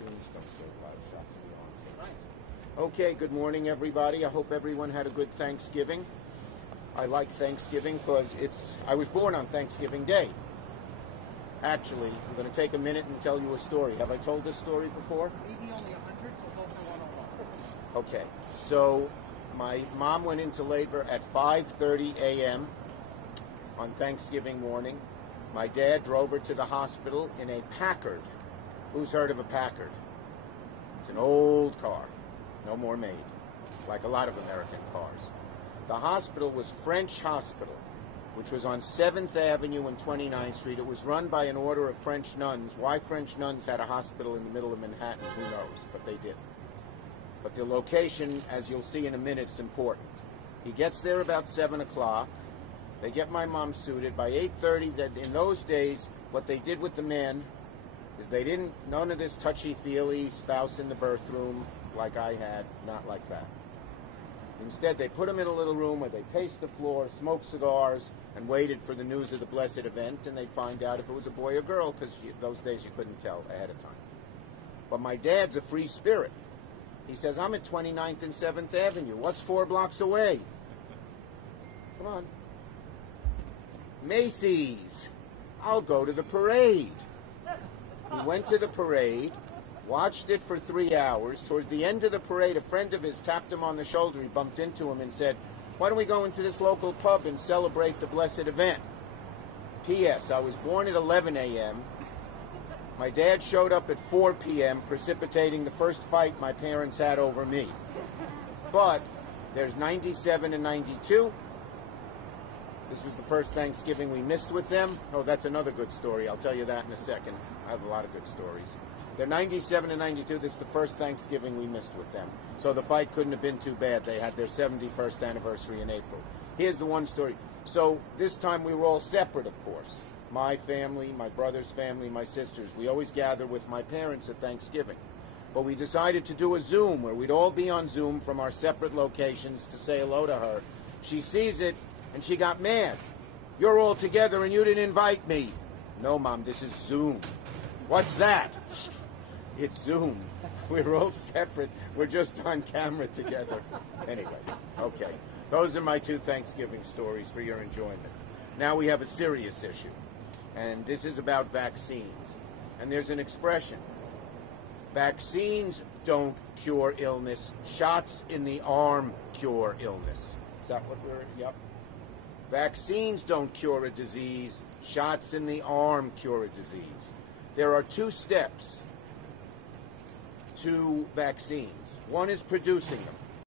vaccines don't serve a lot of shots in the arm. Right. Okay, good morning, everybody. I hope everyone had a good Thanksgiving. I like Thanksgiving because I was born on Thanksgiving Day. Actually, I'm going to take a minute and tell you a story. Have I told this story before? Maybe only 100, so go for 101. Okay, so my mom went into labor at 5:30 a.m. on Thanksgiving morning. My dad drove her to the hospital in a Packard. Who's heard of a Packard? It's an old car, no more made, like a lot of American cars. The hospital was French Hospital, which was on 7th Avenue and 29th Street. It was run by an order of French nuns. Why French nuns had a hospital in the middle of Manhattan, who knows, but they did. But the location, as you'll see in a minute, is important. He gets there about 7 o'clock. They get my mom suited. By 8:30, in those days, what they did with the men is none of this touchy-feely spouse in the birth room like I had, not like that. Instead, they put him in a little room where they paced the floor, smoked cigars, and waited for the news of the blessed event, and they'd find out if it was a boy or girl, because those days you couldn't tell ahead of time. But my dad's a free spirit. He says, I'm at 29th and 7th Avenue. What's 4 blocks away? Come on. Macy's. I'll go to the parade. He went to the parade, watched it for 3 hours. Towards the end of the parade, a friend of his tapped him on the shoulder. He bumped into him and said, why don't we go into this local pub and celebrate the blessed event? P.S. I was born at 11 a.m. My dad showed up at 4 p.m., precipitating the first fight my parents had over me. But there's 97 and 92. This was the first Thanksgiving we missed with them. Oh, that's another good story. I'll tell you that in a second. I have a lot of good stories. They're 97 and 92. This is the first Thanksgiving we missed with them. So the fight couldn't have been too bad. They had their 71st anniversary in April. Here's the one story. So this time we were all separate, of course. My family, my brother's family, my sisters. We always gather with my parents at Thanksgiving. But we decided to do a Zoom where we'd all be on Zoom from our separate locations to say hello to her. She sees it. And she got mad. You're all together and you didn't invite me. No, Mom, this is Zoom. What's that? It's Zoom. We're all separate. We're just on camera together. Anyway, okay. Those are my 2 Thanksgiving stories for your enjoyment. Now we have a serious issue. And this is about vaccines. And there's an expression. Vaccines don't cure illness. Shots in the arm cure illness. Is that what yep. Vaccines don't cure a disease. Shots in the arm cure a disease. There are 2 steps to vaccines. One is producing them.